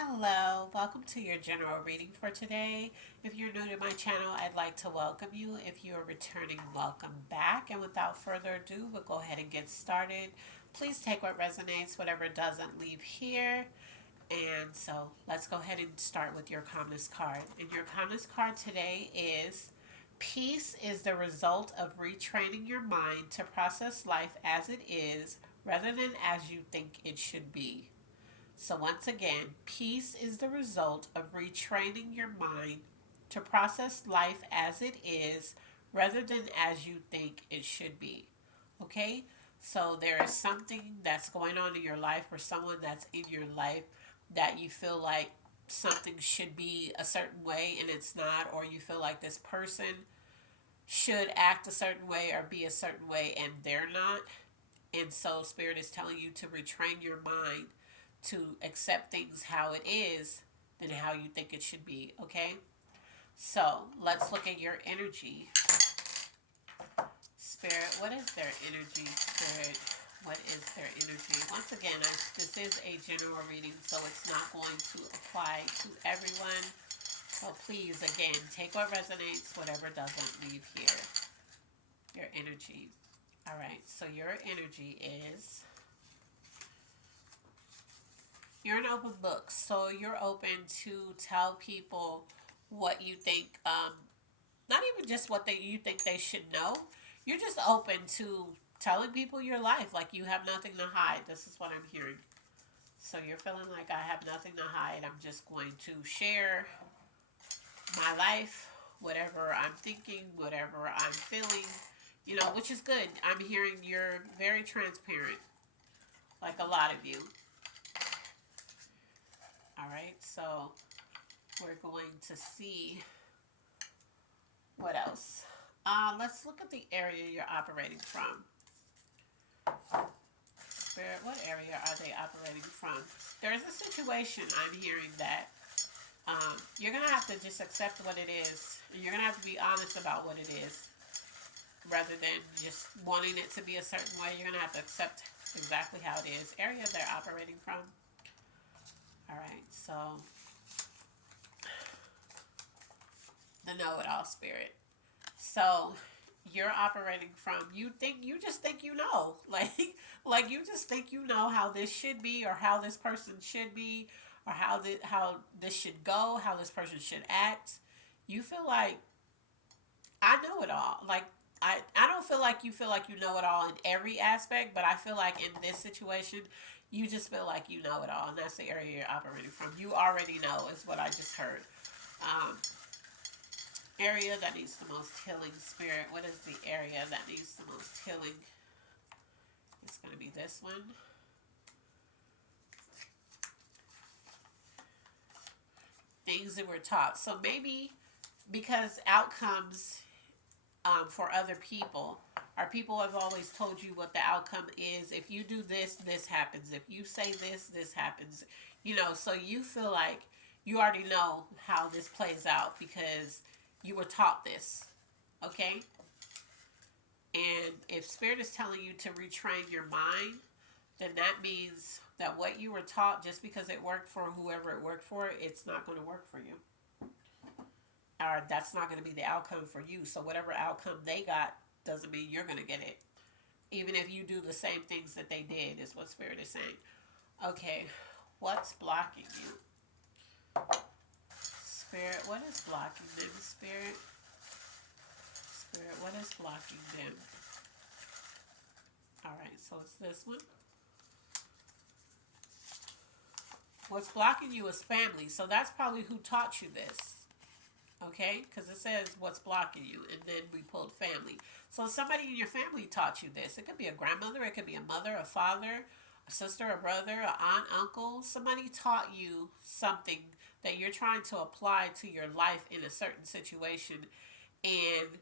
Hello, welcome to your general reading for today. If you're new to my channel, I'd like to welcome you. If you're returning, welcome back. And without further ado, we'll go ahead and get started. Please take what resonates, whatever doesn't, leave here. And so let's go ahead and start with your calmness card. And your calmness card today is peace is the result of retraining your mind to process life as it is rather than as you think it should be. So, once again, peace is the result of retraining your mind to process life as it is rather than as you think it should be. Okay? So, there is something that's going on in your life or someone that's in your life that you feel like something should be a certain way and it's not, or you feel like this person should act a certain way or be a certain way and they're not. And so, Spirit is telling you to retrain your mind to accept things how it is than how you think it should be, okay? So, let's look at your energy. Spirit, what is their energy? Spirit, what is their energy? Once again, this is a general reading, so it's not going to apply to everyone. So please, again, take what resonates, whatever doesn't, leave here. Your energy. All right, so your energy is you're an open book, so you're open to tell people what you think. Not even just what you think they should know. You're just open to telling people your life, like you have nothing to hide. This is what I'm hearing. So you're feeling like I have nothing to hide. I'm just going to share my life, whatever I'm thinking, whatever I'm feeling. Which is good. I'm hearing you're very transparent, like a lot of you. All right, so we're going to see what else. Let's look at the area you're operating from. Spirit, what area are they operating from? There's a situation I'm hearing that you're going to have to just accept what it is. And you're going to have to be honest about what it is rather than just wanting it to be a certain way. You're going to have to accept exactly how it is. Area they're operating from. All right, so the know-it-all spirit. So you're operating from you just think like you just think you know how this should be or how this person should be or how this should go, how this person should act. You feel like I know it all. Like I don't feel like you know it all in every aspect, but I feel like in this situation you just feel like you know it all, and that's the area you're operating from. You already know is what I just heard. Um, Area that needs the most healing, spirit. What is the area that needs the most healing? It's going to be this one. Things that were taught. So maybe because outcomes for other people, our people have always told you what the outcome is. If you do this, this happens. If you say this, this happens. So you feel like you already know how this plays out because you were taught this. Okay? And if Spirit is telling you to retrain your mind, then that means that what you were taught, just because it worked for whoever it worked for, it's not going to work for you. Or that's not going to be the outcome for you. So whatever outcome they got doesn't mean you're going to get it. Even if you do the same things that they did, is what Spirit is saying. Okay, what's blocking you? Spirit, what is blocking them? Spirit, what is blocking them? Alright, so it's this one. What's blocking you is family. So that's probably who taught you this. Okay? Because it says what's blocking you. And then we pulled family. So somebody in your family taught you this. It could be a grandmother. It could be a mother, a father, a sister, a brother, an aunt, uncle. Somebody taught you something that you're trying to apply to your life in a certain situation. And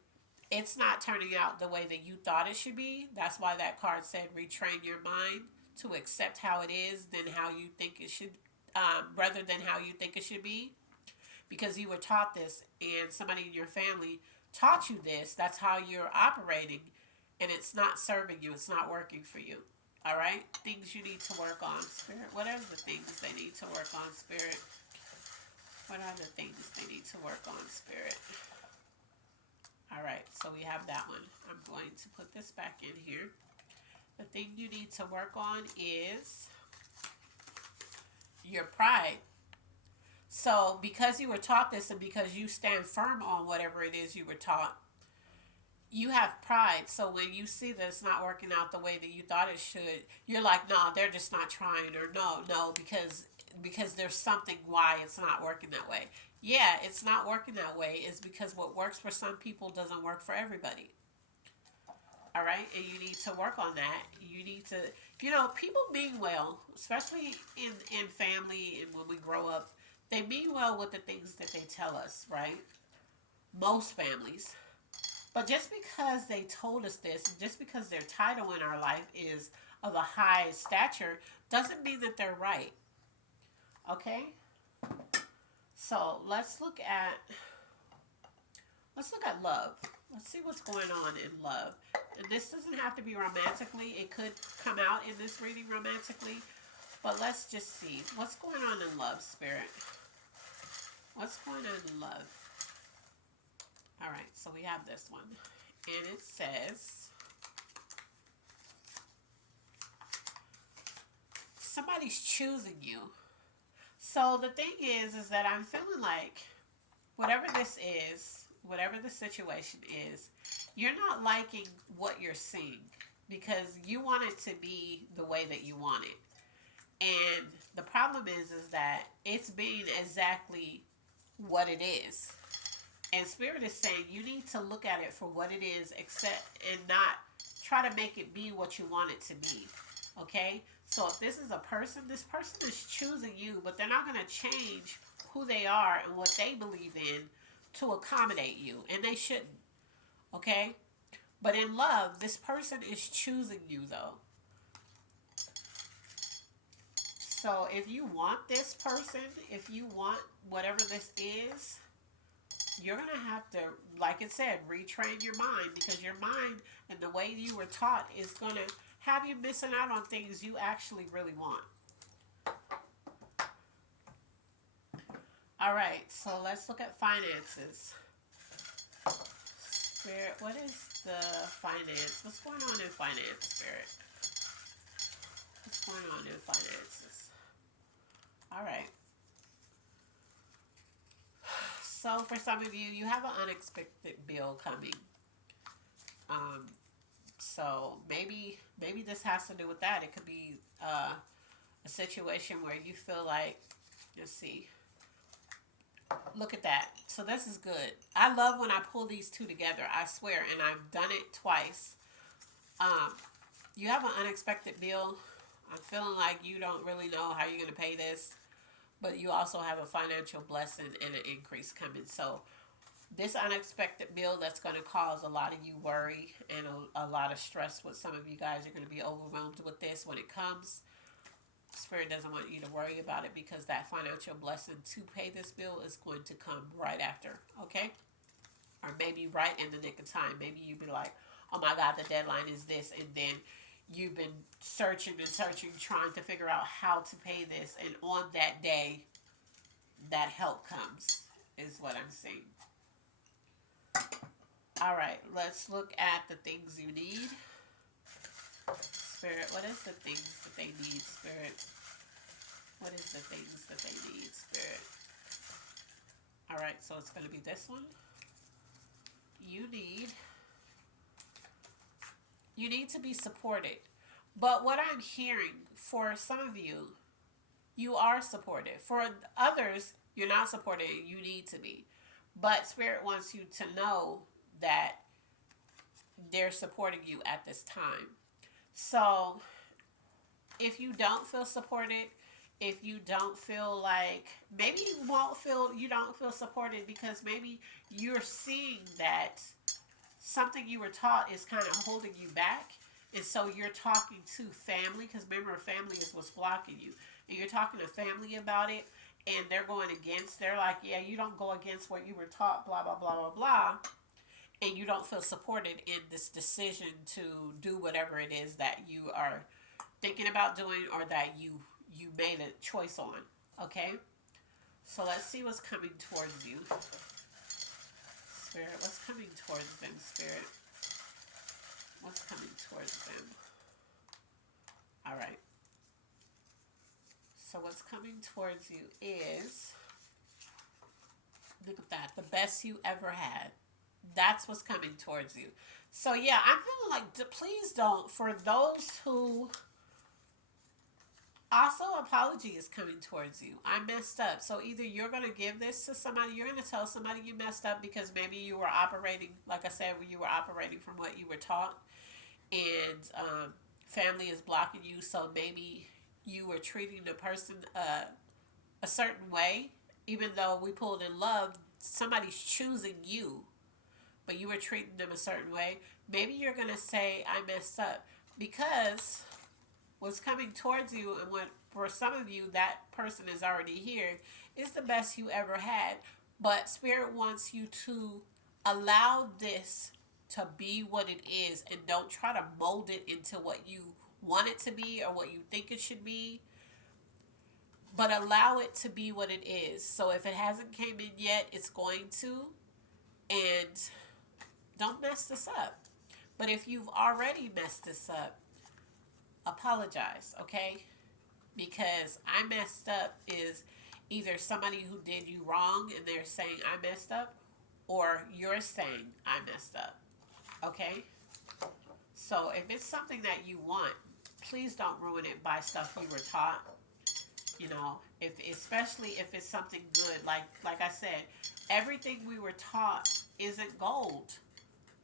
it's not turning out the way that you thought it should be. That's why that card said retrain your mind to accept how it is than how you think it should, rather than how you think it should be. Because you were taught this and somebody in your family taught you this. That's how you're operating, and it's not serving you. It's not working for you. All right? Things you need to work on, Spirit. What are the things they need to work on, Spirit? What are the things they need to work on, Spirit? All right, so we have that one. I'm going to put this back in here. The thing you need to work on is your pride. So, because you were taught this and because you stand firm on whatever it is you were taught, you have pride. So, when you see that it's not working out the way that you thought it should, you're like, no, they're just not trying, or no, because there's something why it's not working that way. Yeah, it's not working that way is because what works for some people doesn't work for everybody. All right, and you need to work on that. You need to, people mean well, especially in family and when we grow up. They mean well with the things that they tell us, right? Most families. But just because they told us this, and just because their title in our life is of a high stature, doesn't mean that they're right. Okay? So let's look at love. Let's see what's going on in love. And this doesn't have to be romantically. It could come out in this reading romantically. But let's just see. What's going on in love, Spirit? What's going on in love? All right, so we have this one. And it says, somebody's choosing you. So the thing is that I'm feeling like whatever this is, whatever the situation is, you're not liking what you're seeing because you want it to be the way that you want it. And the problem is that it's being exactly what it is. And Spirit is saying you need to look at it for what it is, and not try to make it be what you want it to be. Okay? So if this is a person, this person is choosing you, but they're not going to change who they are and what they believe in to accommodate you. And they shouldn't. Okay? But in love, this person is choosing you, though. So if you want this person, if you want whatever this is, you're going to have to, like it said, retrain your mind, because your mind and the way you were taught is going to have you missing out on things you actually really want. All right, so let's look at finances. Spirit, what is the finance? What's going on in finance, Spirit? What's going on in finances? All right. So for some of you, you have an unexpected bill coming. So maybe this has to do with that. It could be a situation where you feel like, let's see, look at that. So this is good. I love when I pull these two together. I swear, and I've done it twice. You have an unexpected bill. I'm feeling like you don't really know how you're going to pay this, but you also have a financial blessing and an increase coming. So this unexpected bill that's going to cause a lot of you worry and a lot of stress with some of you guys are going to be overwhelmed with this when it comes. Spirit doesn't want you to worry about it because that financial blessing to pay this bill is going to come right after, okay? Or maybe right in the nick of time. Maybe you'd be like, oh my God, the deadline is this, and then you've been searching and searching, trying to figure out how to pay this, and on that day, that help comes, is what I'm seeing. All right, let's look at the things you need. Spirit, what is the things that they need, Spirit? What is the things that they need, Spirit? All right, so it's going to be this one. You need to be supported. But what I'm hearing, for some of you, you are supported. For others, you're not supported. You need to be. But Spirit wants you to know that they're supporting you at this time. So if you don't feel supported, if you don't feel like, maybe you don't feel supported because maybe you're seeing that something you were taught is kind of holding you back. And so you're talking to family, because remember, family is what's blocking you. And you're talking to family about it, and they're going against, they're like, yeah, you don't go against what you were taught, blah, blah, blah, blah, blah. And you don't feel supported in this decision to do whatever it is that you are thinking about doing or that you made a choice on. Okay? So let's see what's coming towards you. Spirit, what's coming towards them, Spirit? What's coming towards them? All right. So what's coming towards you is, look at that, the best you ever had. That's what's coming towards you. So yeah, I'm feeling like, please don't, for those who, also apology is coming towards you. I messed up. So either you're going to give this to somebody, you're going to tell somebody you messed up because maybe you were operating, like I said, you were operating from what you were taught, and family is blocking you. So maybe you were treating the person a certain way, even though we pulled in love, somebody's choosing you, but you were treating them a certain way. Maybe you're going to say, I messed up, because what's coming towards you, and what for some of you, that person is already here, is the best you ever had. But Spirit wants you to allow this to be what it is, and don't try to mold it into what you want it to be or what you think it should be, but allow it to be what it is. So if it hasn't came in yet, it's going to, and don't mess this up. But if you've already messed this up, apologize, okay? Because I messed up is either somebody who did you wrong and they're saying I messed up, or you're saying I messed up, okay? So if it's something that you want, please don't ruin it by stuff you were taught. You know, if especially if it's something good, like I said, everything we were taught isn't gold.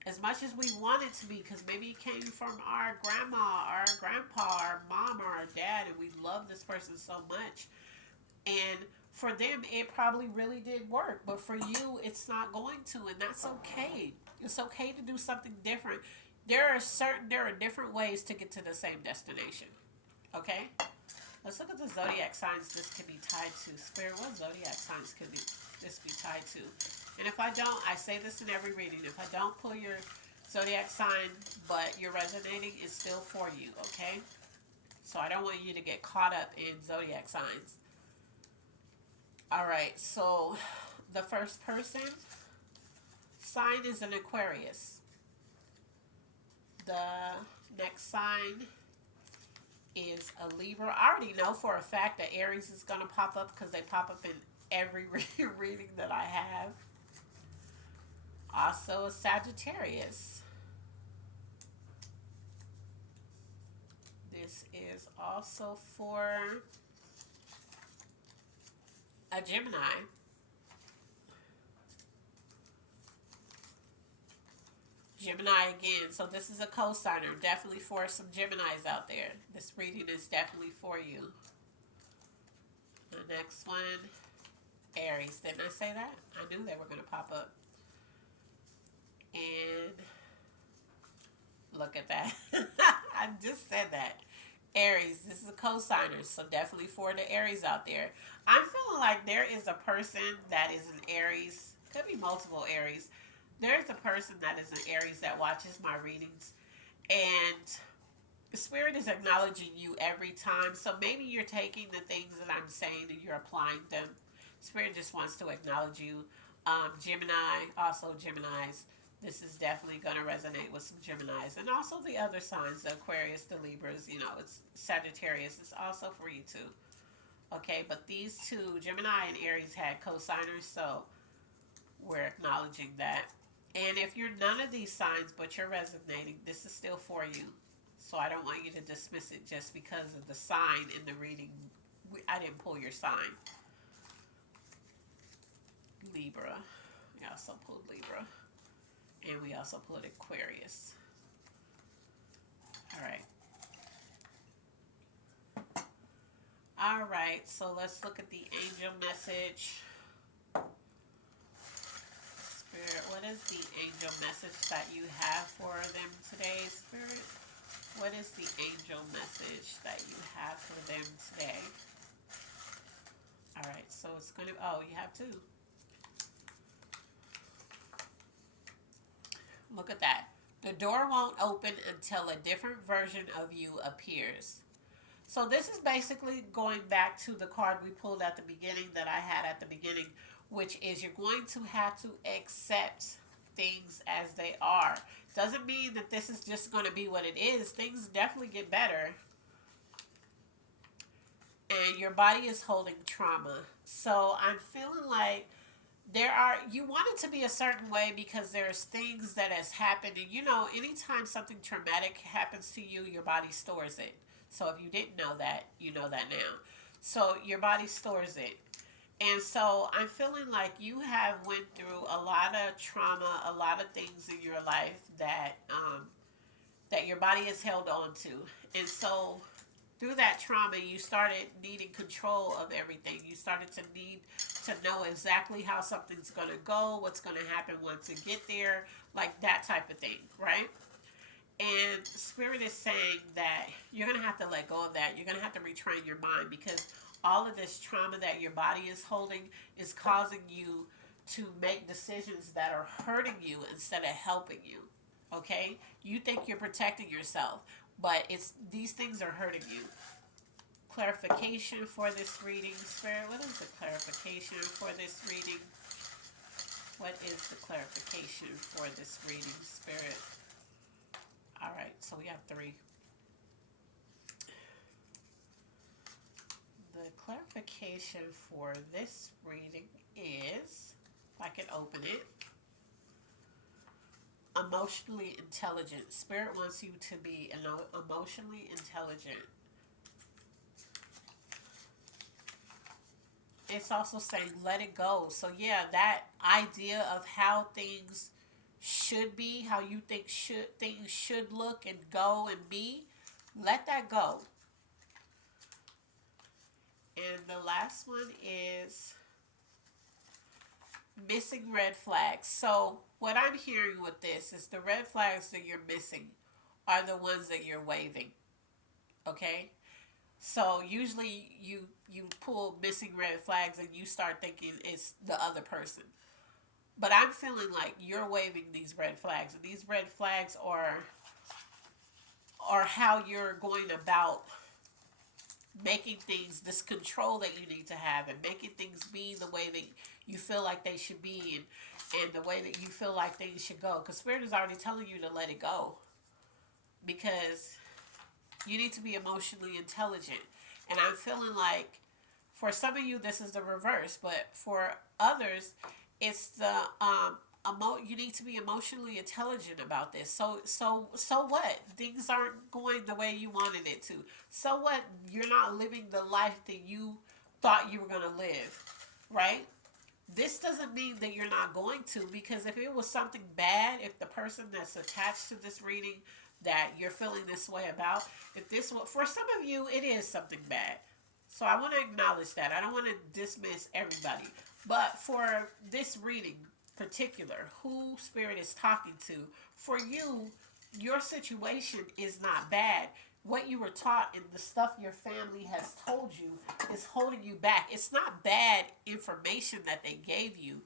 As much as we want it to be, because maybe it came from our grandma, our grandpa, our mom, or our dad, and we love this person so much. And for them, it probably really did work. But for you, it's not going to, and that's okay. It's okay to do something different. There are different ways to get to the same destination. Okay? Let's look at the zodiac signs this could be tied to. Spirit, what zodiac signs could this be tied to? And if I don't, I say this in every reading, if I don't pull your zodiac sign, but you're resonating, it's still for you, okay? So I don't want you to get caught up in zodiac signs. All right, so the first person sign is an Aquarius. The next sign is a Libra. I already know for a fact that Aries is going to pop up because they pop up in every reading that I have. Also a Sagittarius. This is also for a Gemini. Gemini again. So this is a cosigner. Definitely for some Geminis out there. This reading is definitely for you. The next one, Aries. Didn't I say that? I knew they were going to pop up. And look at that. I just said that. Aries. This is a cosigner. So definitely for the Aries out there. I'm feeling like there is a person that is an Aries. Could be multiple Aries. There's a person that is an Aries that watches my readings, and Spirit is acknowledging you every time. So maybe you're taking the things that I'm saying and you're applying them. Spirit just wants to acknowledge you. Gemini, also Geminis. This is definitely going to resonate with some Geminis. And also the other signs, the Aquarius, the Libras, you know, it's Sagittarius. It's also for you too. Okay, but these two, Gemini and Aries, had cosigners, so we're acknowledging that. And if you're none of these signs, but you're resonating, this is still for you. So I don't want you to dismiss it just because of the sign in the reading. I didn't pull your sign. Libra. We also pulled Libra. And we also pulled Aquarius. All right. All right, so let's look at the angel message. Spirit, what is the angel message that you have for them today, Spirit? What is the angel message that you have for them today? All right, so it's going to, oh, you have two. Look at that. The door won't open until a different version of you appears. So this is basically going back to the card we pulled at the beginning that I had at the beginning, which is you're going to have to accept things as they are. Doesn't mean that this is just going to be what it is. Things definitely get better, and your body is holding trauma. So I'm feeling like you want it to be a certain way because there's things that has happened, and anytime something traumatic happens to you, your body stores it. So if you didn't know that, you know that now. So your body stores it. And so I'm feeling like you have went through a lot of trauma, a lot of things in your life that your body has held on to. And so through that trauma, you started needing control of everything. You started to need to know exactly how something's going to go, what's going to happen once it get there, like that type of thing, right? And Spirit is saying that you're going to have to let go of that. You're going to have to retrain your mind because all of this trauma that your body is holding is causing you to make decisions that are hurting you instead of helping you. Okay? You think you're protecting yourself, but it's these things are hurting you. Clarification for this reading, Spirit. What is the clarification for this reading? What is the clarification for this reading, Spirit? All right, so we have three. The clarification for this reading is, if I can open it, emotionally intelligent. Spirit wants you to be emotionally intelligent. It's also saying let it go. So yeah, that idea of how things should be, how you think things should look and go and be, let that go. And the last one is missing red flags. So what I'm hearing with this is the red flags that you're missing are the ones that you're waving. Okay? So usually you pull missing red flags and you start thinking it's the other person. But I'm feeling like you're waving these red flags, and these red flags are how you're going about making things, this control that you need to have, and making things be the way that you feel like they should be, and the way that you feel like things should go. Because Spirit is already telling you to let it go. Because you need to be emotionally intelligent. And I'm feeling like for some of you this is the reverse, but for others it's the you need to be emotionally intelligent about this. So what? Things aren't going the way you wanted it to. So what? You're not living the life that you thought you were going to live, right? This doesn't mean that you're not going to, because if it was something bad, if the person that's attached to this reading that you're feeling this way about, if this was, for some of you, it is something bad. So I want to acknowledge that. I don't want to dismiss everybody. But for this reading, particular, who Spirit is talking to, for you, your situation is not bad. What you were taught and the stuff your family has told you is holding you back. It's not bad information that they gave you.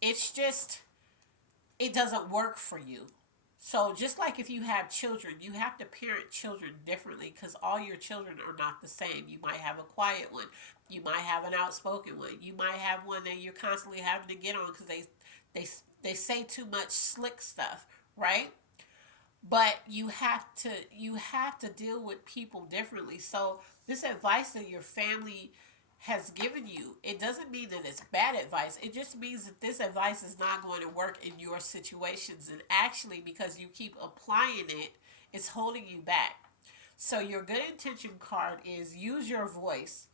It's just, it doesn't work for you. So just like if you have children, you have to parent children differently because all your children are not the same. You might have a quiet one. You might have an outspoken one. You might have one that you're constantly having to get on because they they say too much slick stuff, right? But you have to deal with people differently. So this advice that your family has given you, it doesn't mean that it's bad advice. It just means that this advice is not going to work in your situations, and actually because you keep applying it, it's holding you back. So your good intention card is use your voice.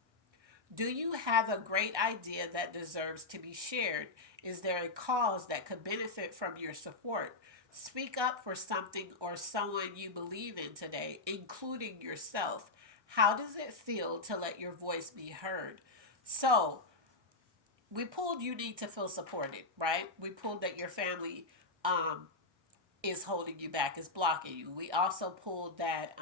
Do you have a great idea that deserves to be shared? Is there a cause that could benefit from your support? Speak up for something or someone you believe in today, including yourself. How does it feel to let your voice be heard? So, we pulled you need to feel supported, right? We pulled that your family is holding you back, is blocking you. We also pulled that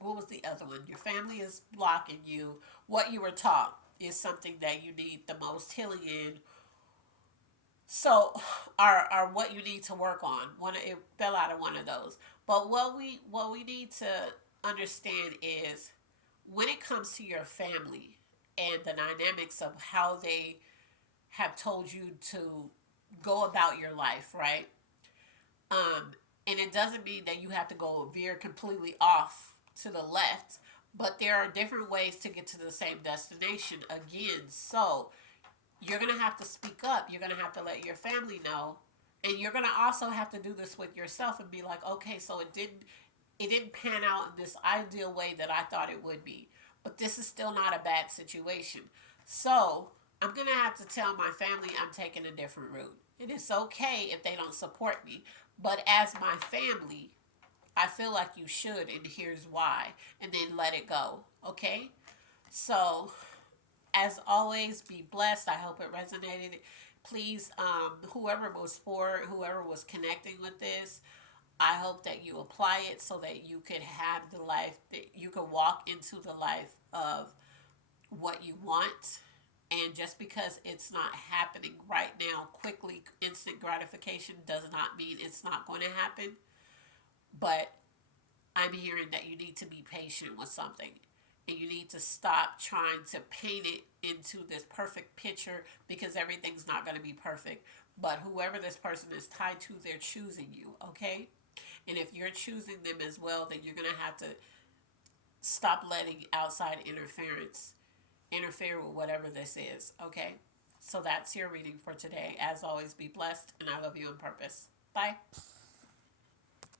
what was the other one? Your family is blocking you. What you were taught is something that you need the most healing in. So, are what you need to work on. It fell out of one of those. But what we need to understand is when it comes to your family and the dynamics of how they have told you to go about your life, right? Um, and it doesn't mean that you have to go veer completely off to the left, but there are different ways to get to the same destination again. So you're going to have to speak up. You're going to have to let your family know. And you're going to also have to do this with yourself and be like, okay, so it didn't pan out in this ideal way that I thought it would be. But this is still not a bad situation. So I'm going to have to tell my family I'm taking a different route. And it's okay if they don't support me. But as my family, I feel like you should, and here's why. And then let it go. Okay? So, as always, be blessed. I hope it resonated. Please, whoever was connecting with this, I hope that you apply it so that you could have the life that you can walk into the life of what you want. And just because it's not happening right now, quickly, instant gratification does not mean it's not going to happen. But I'm hearing that you need to be patient with something. And you need to stop trying to paint it into this perfect picture because everything's not going to be perfect. But whoever this person is tied to, they're choosing you, okay? And if you're choosing them as well, then you're going to have to stop letting outside interference interfere with whatever this is, okay? So that's your reading for today. As always, be blessed, and I love you on purpose. Bye.